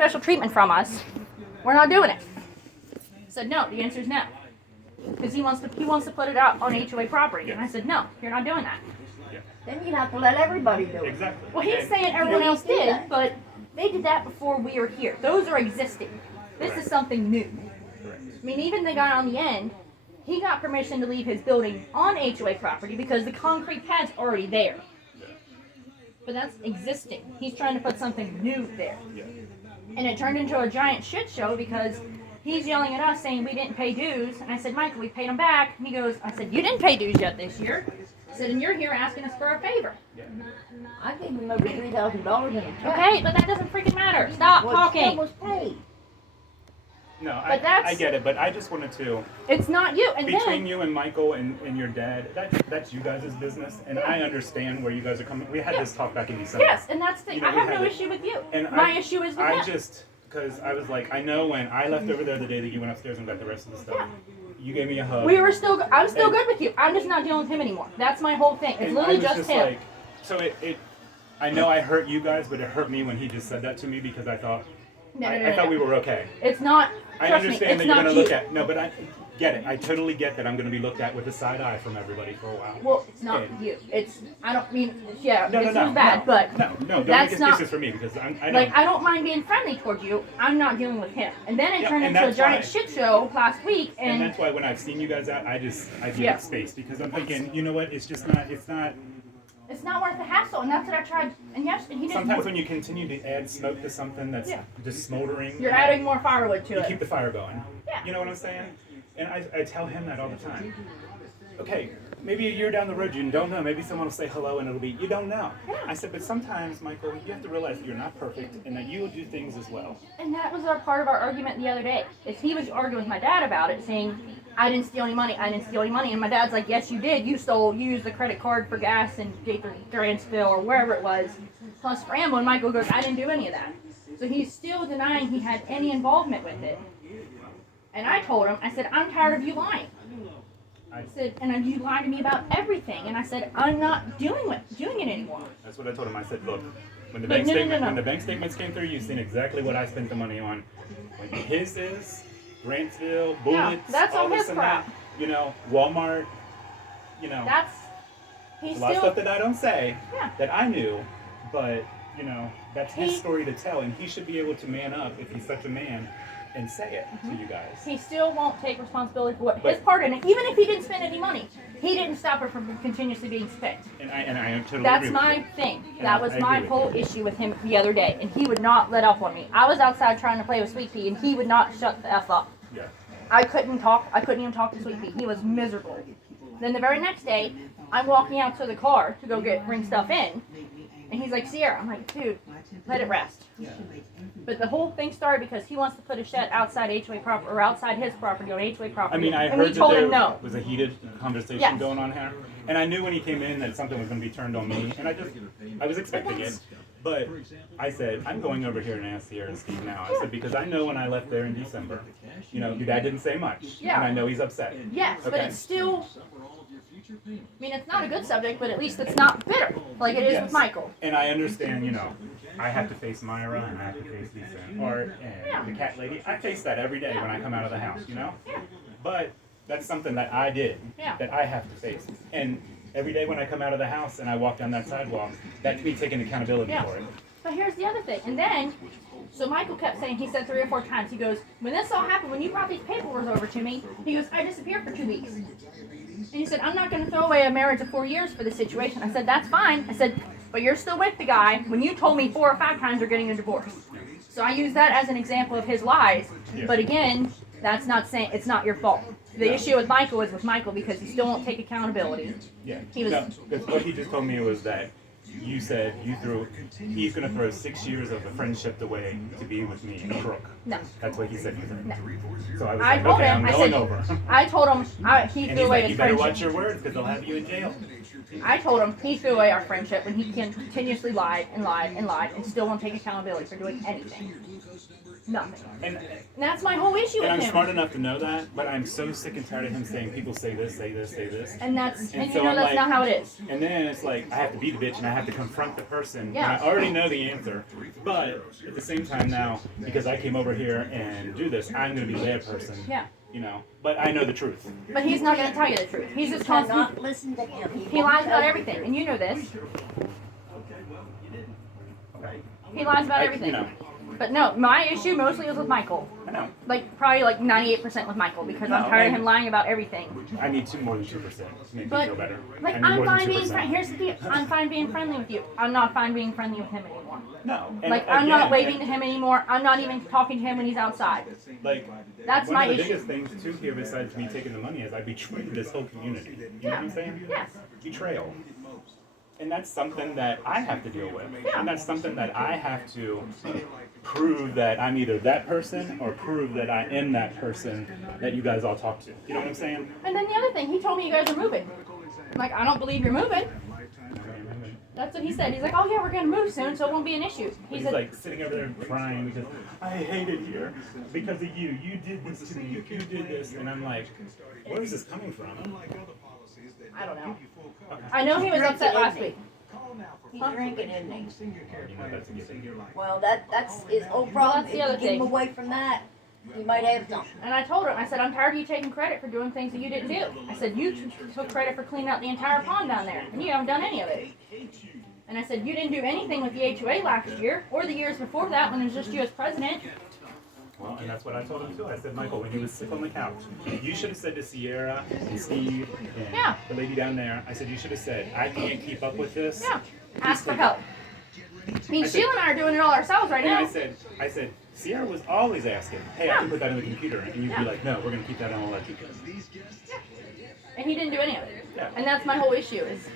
special treatment from us, we're not doing it. I said, no, the answer is no. Because he wants to put it out on HOA property. Yes. And I said, no, you're not doing that. Then you'd have to let everybody do it. Exactly. Well, he's saying everyone else did, but they did that before we were here. Those are existing. This is something new. Correct. I mean, even the guy on the end, he got permission to leave his building on HOA property because the concrete pad's already there. But that's existing. He's trying to put something new there. Yeah. And it turned into a giant shit show because he's yelling at us saying we didn't pay dues. And I said, Michael, we paid them back. And he goes, I said, you didn't pay dues yet this year. I said, and you're here asking us for a favor. I gave him over $3,000 in a check. Okay, but that doesn't freaking matter. Stop Well, it talking. still was paid. No, But that's- I get it, but I just wanted to, It's not you. And between then, you and Michael and your dad, that's you guys' business, and I understand where you guys are coming. We had this talk back in December. yes, and that's the, You know, I we have had no it. issue with you. And My issue is with I him. just, because I was like, I know when I left over there the day that you went upstairs and got the rest of the stuff, you gave me a hug. We were still, I'm still And- good with you. I'm just not dealing with him anymore. That's my whole thing. It's and literally I was just him. like, so I know I hurt you guys, but it hurt me when he just said that to me because I thought, No, I thought we were okay. It's not, I trust me, understand it's that you're not going to you. look at, no, but I get it. I totally get that I'm going to be looked at with a side eye from everybody for a while. Well, it's not And- you. It's, I don't mean, yeah, No, it's no, bad, no, but no, don't that's make not- excuses for me because I don't. like, I don't mind being friendly towards you. I'm not dealing with him. And then it Yeah, turned and into a that's giant why- shit show last week, and and that's why when I've seen you guys out, I give Yeah. it space because I'm thinking, you know what? It's just not. It's not. it's not worth the hassle. And that's what I tried. And yes, and he didn't. Sometimes when you continue to add smoke to something that's Yeah. just smoldering, You're adding more firewood to you it. keep the fire going. Yeah. You know what I'm saying? And I tell him that all the time. Okay, maybe a year down the road, you don't know. Maybe someone will say hello and it'll be, you don't know. Yeah. I said, but sometimes, Michael, you have to realize that you're not perfect and that you will do things as well. And that was part of our argument the other day. Is he was arguing with my dad about it, saying, I didn't steal any money, I didn't steal any money. And my dad's like, yes, you did. You used the credit card for gas and Grantsville or wherever it was, plus for ammo. And Michael goes, I didn't do any of that. So he's still denying he had any involvement with it. And I told him, I said, I'm tired of you lying. I said, and you lie to me about everything. And I said, I'm not doing it anymore. That's what I told him. I said, look, when the But bank no, no, statement, no, no. when the bank statements came through, you've seen exactly what I spent the money on. When his is Grantsville, Bullets, that's all on this his and crap. that. You know, Walmart. You know, That's, he's a lot of still, stuff that I don't say Yeah. that I knew, but you know, that's his He- story to tell, and he should be able to man up if he's such a man and say it to you guys. he still won't take responsibility for what But- his part in it. Even if he didn't spend any money, he didn't stop it from continuously being spent. And I totally That's agree with my you. thing. And That I was agree my with whole you. issue with him the other day, and he would not let up on me. I was outside trying to play with Sweet Pea, and he would not shut the F up. Yeah. I couldn't talk. I couldn't even talk to Sweet Pea. He was miserable. Then the very next day, I'm walking out to the car to go bring stuff in, and he's like, Sierra. I'm like, dude, let it rest. But the whole thing started because he wants to put a shed outside HOA property or outside his property on HOA property. I mean, I and heard we that told there him no. was a heated conversation Yes. going on here, and I knew when he came in that something was going to be turned on me, and I was expecting it. But I said, I'm going over here and ask Sierra and Steve now. I said, because I know when I left there in December, you know, your dad didn't say much, Yeah. and I know he's upset. Yes, but Okay. it's still. I mean, it's not a good subject, but at least it's not bitter like it is Yes. with Michael. And I understand, you know, I have to face Myra and I have to face Lisa and Art and Yeah. the cat lady. I face that every day when I come out of the house, you know? Yeah. But that's something that I did, Yeah. that I have to face. And every day when I come out of the house and I walk down that sidewalk, that's me taking accountability Yeah. for it. But here's the other thing. And then, so Michael kept saying, he said 3 or 4 times, he goes, when this all happened, when you brought these paperwork over to me, he goes, I disappeared for 2 weeks. And he said, I'm not going to throw away a marriage of 4 years for this situation. I said, that's fine. I said, but you're still with the guy when you told me 4 or 5 times you're getting a divorce. So I use that as an example of his lies. Yeah. But again, that's not saying, it's not your fault. The No. issue with Michael is with Michael because he still won't take accountability. Yeah. He was- No, because what he just told me was that you said he's going to throw 6 years of a friendship away to be with me in Crook. No. That's what he said. He said. No. So I was I like, told okay, him, I'm I going said, over. I told him, he And threw he's away like, his you better friendship. watch your words because they'll have you in jail. I told him he threw away our friendship when he continuously lied and lied and lied and still won't take accountability for doing anything. Nothing. And That's my whole issue And with I'm him. smart enough to know that, but I'm so sick and tired of him saying people say this, say this, say this. And that's And and so you know I'm that's like- not how it is. And then it's like I have to be the bitch and I have to confront the person. Yeah. And I already know the answer, but at the same time now, because I came over here and do this, I'm going to be that person. Yeah. You know, but I know the truth. But he's not going to tell you the truth. He's just Cannot constantly. listen to him. He lies about everything, and you know this. He lies about everything. You know, But no, my issue mostly is with Michael. I know. Like probably like 98% with Michael because I'm No, tired of and- him lying about everything. I need more than 2% to make me But feel better. like I need I'm more than fine being 2%. friendly. Here's the deal. I'm fine being friendly with you. I'm not fine being friendly with him anymore. No. And Like I'm not again, waving to him anymore. I'm not even talking to him when he's outside. Like, That's one my of the issue. biggest things too here, besides me taking the money, is I betrayed this whole community. You know what I'm saying? Yes. Betrayal. And that's something that I have to deal with. And that's something that I have to prove that I'm either that person or prove that I am that person that you guys all talk to. You know what I'm saying? And then the other thing, he told me you guys are moving. I'm like, I don't believe you're moving. That's what he said. He's like, oh yeah, we're gonna move soon, so it won't be an issue. He He's said, like sitting over there crying because I hate it here because of you. You did this to me. You did this, and I'm like, where is this coming from? I don't know. I know he was upset last week. He's drinking, isn't he? You know that's a given. Well, that's his whole problem. That's the If other you get him thing. away from that, he might have something. And I told him, I said, I'm tired of you taking credit for doing things that you didn't do. I said, you took credit for cleaning out the entire pond down there, and you haven't done any of it. And I said, you didn't do anything with the HOA last year, or the years before that when it was just you as president. Well, and that's what I told him too. I said, Michael, when he was sick on the couch, you should have said to Sierra and Steve and Yeah. the lady down there, I said, you should have said, I can't keep up with this. Yeah, ask for help. I mean, I said- Sheila and I are doing it all ourselves right And now. I said, Sierra was always asking, hey, I can put that in the computer. And you'd Yeah. be like, no, we're going to keep that on electric. And he didn't do any of it. Yeah. And that's my whole issue is,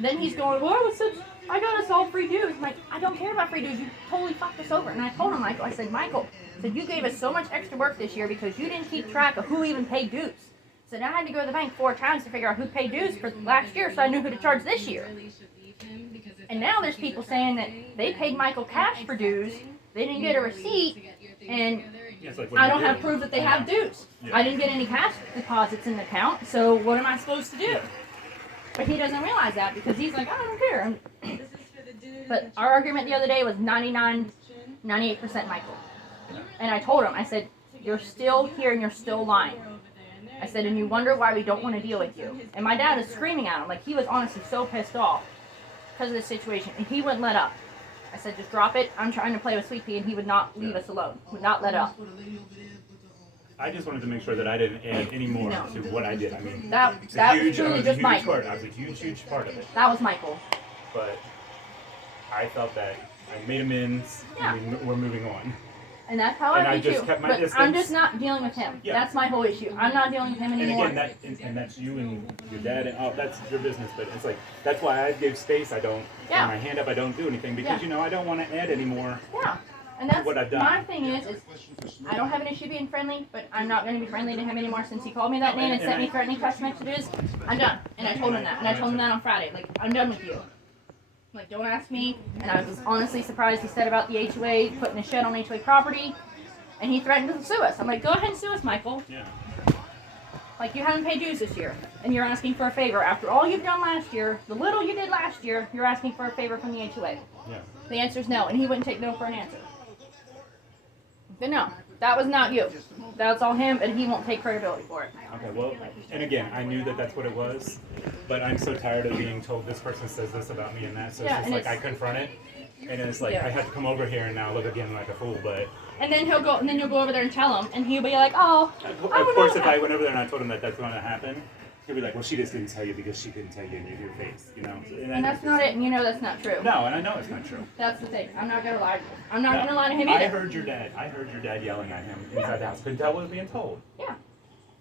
then he's going, well, I got us all free dues. I'm like, I don't care about free dues. You totally fucked us over. And I told him, Michael, I said, Michael, I said, you gave us so much extra work this year because you didn't keep track of who even paid dues. I said, I had to go to the bank 4 times to figure out who paid dues for last year so I knew who to charge this year. And now there's people saying that they paid Michael cash for dues, they didn't get a receipt, and Yeah, it's like, what I do don't you have do? proof that they have dues. Yeah. I didn't get any cash deposits in the account, so what am I supposed to do? But he doesn't realize that because he's like, I don't care. But our argument the other day was 98% Michael. And I told him, I said, you're still here and you're still lying. I said, and you wonder why we don't want to deal with you. And my dad is screaming at him, like he was honestly so pissed off because of this situation, and he wouldn't let up. I said, just drop it. I'm trying to play with Sweet Pea, and he would not leave us alone. Would not let up. I just wanted to make sure that I didn't add any more No. to what I did. I mean, That it's that a was huge, I truly was a just huge Michael. part. I was a huge part of it. That was Michael. But I felt that I made amends. Yeah. And we're moving on. And that's how And I I do just too. kept my But I'm distance. just not dealing with him. Yeah. That's my whole issue. I'm not dealing with him And anymore. again, and that's you and your dad, and that's your business. But it's like that's why I give space. I don't Yeah. put my hand up. I don't do anything because Yeah. I don't want to add any more. Yeah. And that's What I've done. my thing is I don't have an issue being friendly, but I'm not going to be friendly to him anymore since he called me that name and sent me threatening text messages. I'm done. And I told him that. And I told him that on Friday. Like, I'm done with you. Like, don't ask me. And I was honestly surprised he said about the HOA, putting a shed on HOA property. And he threatened to sue us. I'm like, go ahead and sue us, Michael. Yeah. Like, you haven't paid dues this year. And you're asking for a favor. After all you've done last year, the little you did last year, you're asking for a favor from the HOA. Yeah. The answer is no. And he wouldn't take no for an answer. But no, that was not you. That's all him, and he won't take credibility for it. Okay. Well, and again, I knew that that's what it was, but I'm so tired of being told this person says this about me and that. So Yeah, it's just and like I it's- confront it, and it's like Yeah. I have to come over here and now look again like a fool. But And then he'll go, and then you'll go over there and tell him, and he'll be like, "Oh, of I would course, know if that." I went over there and I told him that that's going to happen, he'll be like, "Well, she just didn't tell you because she couldn't tell you in your face," And that's not it, and you know that's not true. No, and I know it's not true. That's the thing. I'm not gonna lie to you. I'm not No. gonna lie to him I either. heard your dad yelling at him inside the house. Couldn't tell what was being told. Yeah.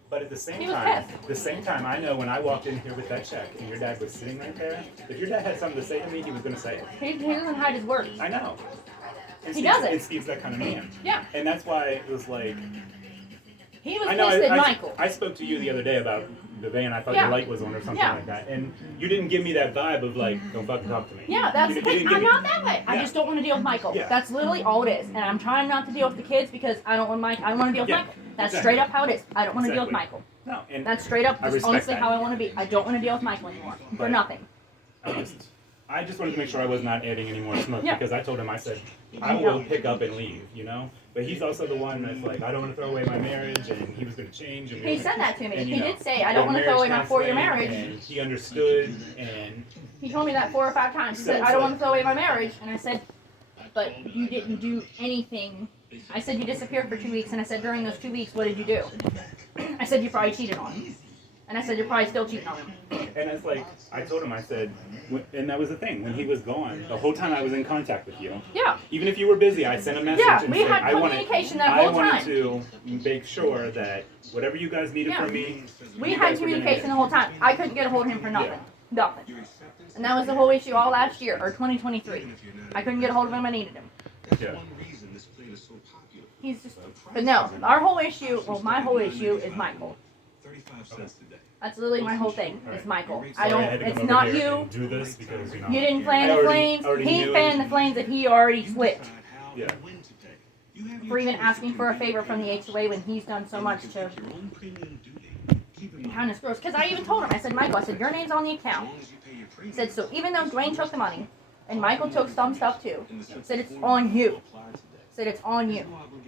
But at the same He was time, pissed. I know when I walked in here with that check and your dad was sitting right there, if your dad had something to say to me, he was going to say it. He doesn't hide his words. I know. And He Steve's- doesn't. And Steve's that kind of man. Yeah. And that's why it was like, He was I know. pissed at Michael. I spoke to you the other day about the van. I thought Yeah. your light was on or something Yeah. like that, and you didn't give me that vibe of like, don't fucking talk to me. Yeah, that's You the didn't thing. give I'm me- not that way. I Yeah. just don't want to deal with Michael. Yeah. That's literally all it is. And I'm trying not to deal with the kids because I don't want I don't want to deal with Yeah, Michael. That's exactly. straight up how it is. I don't want to deal with Exactly. Michael. No, and That's straight up I just respect honestly that. how I want to be. I don't want to deal with Michael anymore. For Right. nothing. I I just wanted to make sure I was not adding any more smoke Yeah. because I told him, I said, I will pick up and leave, you know? But he's also the one that's like, I don't want to throw away my marriage, and he was going to change. And He said that to me. and, He you know, did say, I don't go want to throw away my counseling, 4-year marriage. And he understood, and He told me that 4 or 5 times. He said, I don't want to throw away my marriage. And I said, but you didn't do anything. I said, you disappeared for 2 weeks. And I said, during those 2 weeks, what did you do? I said, you probably cheated on him. And I said, you're probably still cheating on him. and it's like, I told him, I said, and that was the thing, when he was gone, the whole time I was in contact with you. Yeah. Even if you were busy, I sent a message Yeah, and we said, had I communication that whole I wanted time. to make sure that whatever you guys needed Yeah. from me, We you had guys were gonna communication get. the whole time. I couldn't get a hold of him for nothing. Yeah. Nothing. And that was the whole issue all last year, or 2023. I couldn't get a hold of him. I needed him. Yeah. He's just, but no, our whole issue, well, my whole issue is Michael. That's literally my whole thing, is Michael. I Sorry, don't, had to it's come over not here you. and do this because, you know. You didn't fan I the already flames. He knew fanned it. the flames that he already split. Yeah. For even asking for a favor from the HOA when he's done so much to kind of screws. Because I even told him, I said, Michael, I said, your name's on the account. I said, so even though Dwayne took the money, and Michael took some stuff too, I said, it's on you. I said, it's on you.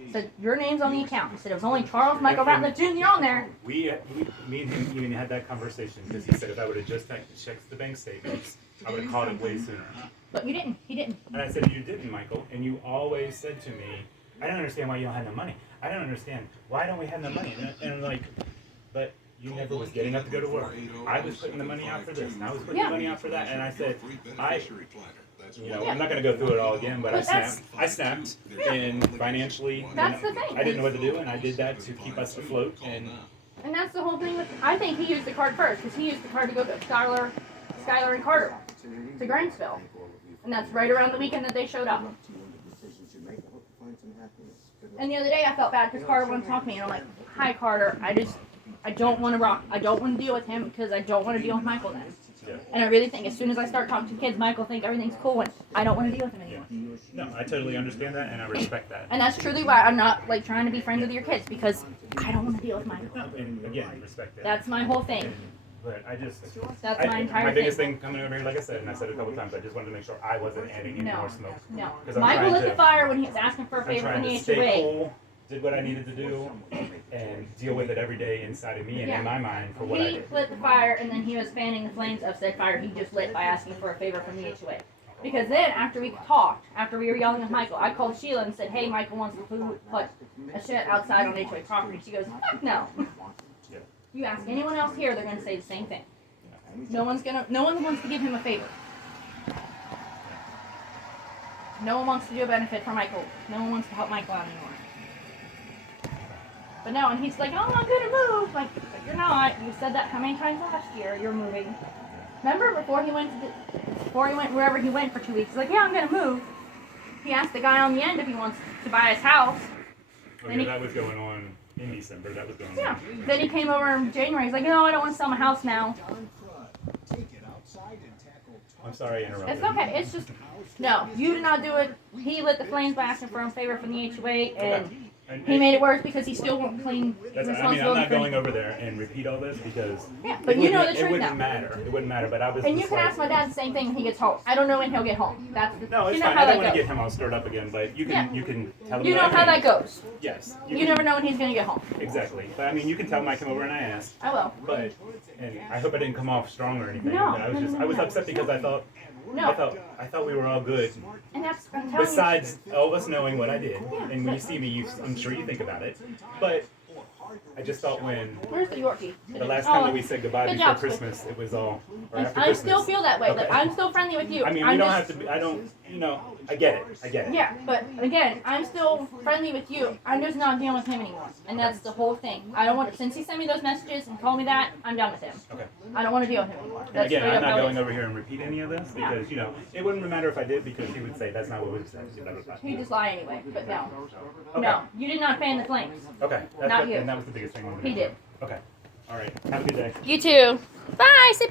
I said, your name's on the account. I said, it was only Charles Michael Ratliff Jr. on there. Me and him even had that conversation because he said if I would have just checked the bank statements, I would have caught it way sooner. But you didn't. He didn't. And I said, you didn't, Michael. And you always said to me, I don't understand why you don't have no money. I don't understand. Why don't we have no money? And I'm like, but you never was getting up to go to work. I was putting the money out for this, and I was putting the money out for that. And I said, I'm not going to go through it all again, but I snapped. And financially, That's the thing. I didn't know what to do, and I did that to keep us afloat. And And that's the whole thing with, I think he used the card first, because he used the card to go to Skylar and Carter to Grantsville. And that's right around the weekend that they showed up. And the other day I felt bad because Carter wanted to talk to me, and I'm like, hi Carter, I don't want to rock. I don't want to deal with him because I don't want to deal with Michael then. Yeah. And I really think as soon as I start talking to kids, Michael thinks everything's cool, and I don't want to deal with him anymore. Yeah. No, I totally understand that, and I respect that. And that's truly why I'm not like trying to be friends with your kids, because I don't want to deal with Michael. No, and again, I respect that. That's my whole thing. But I just, That's my entire my biggest thing. thing coming over here, like I said, and I said it a couple times, I just wanted to make sure I wasn't adding any No, more smoke. no. 'Cause I'm Michael trying lit to- the fire when he was asking for a I'm favor from trying to the stay HOA. cool, did what I needed to do, and deal with it every day inside of me and Yeah. in my mind for what I He did. lit the fire, and then he was fanning the flames of said fire he just lit by asking for a favor from the HOA. Because then, after we talked, after we were yelling at Michael, I called Sheila and said, hey, Michael wants to put a shed outside on HOA property. She goes, heck no. Yeah. You ask anyone else here, they're going to say the same thing. No one wants to give him a favor. No one wants to do a benefit for Michael. No one wants to help Michael out anymore. But no, and he's like, oh, I'm gonna move. Like, but you're not. You said that how many times last year? You're moving. Remember before he went wherever he went for 2 weeks? He's like, yeah, I'm gonna move. He asked the guy on the end if he wants to buy his house. Oh, Then yeah, he- that was going on in December. That was going Yeah. on. Then he came over in January. He's like, no, I don't want to sell my house now. I'm sorry I interrupted. It's okay. It's just no. You did not do it. He lit the flames by asking for a favor from the HOA, and And- he made it worse because he still won't claim That's, I mean, I'm responsibility not for. going over there and repeat all this because Yeah, but you know the it truth wouldn't now. matter. It wouldn't matter. But I was And you just can like, ask my dad the same thing when he gets home. I don't know when he'll get home. That's the, no, it's you know fine. how I don't that want to goes. get him all stirred up again. But you can Yeah. you can tell him. You know that I how that think- goes. Yes. You never know when he's gonna get home. Exactly. But I mean, you can tell him I came over and I asked. I will. But and I hope I didn't come off strong or anything. No, But I was no, no, I was no. upset because I thought No. I thought we were all good. And that's I'm telling Besides all of us knowing what I did, Yeah, and when but- you see me, I'm sure you think about it. But I just thought when you. Where's the Yorkie? the last time that we said goodbye Good before job, Christmas, it was all. Or after I Christmas. still feel that way. Like Okay. I'm still friendly with you. I mean, I'm we don't just, have to be. I don't. You know, I get it. I get it. Yeah, but again, I'm still friendly with you. I'm just not dealing with him anymore, and that's the whole thing. I don't want. Since he sent me those messages and told me that, I'm done with him. Okay. I don't want to deal with him anymore. And That's again, straight I'm up not how it going is. over here and repeat any of this because you know it wouldn't matter if I did because he would say that's not what we said. Blah, blah, blah. He just lie anyway. But no, Okay. no, you did not fan the flames. Okay. That's Not what, you. And that was the biggest thing. I wanted to He do. did. Okay. All right. Have a good day. You too. Bye. Say bye.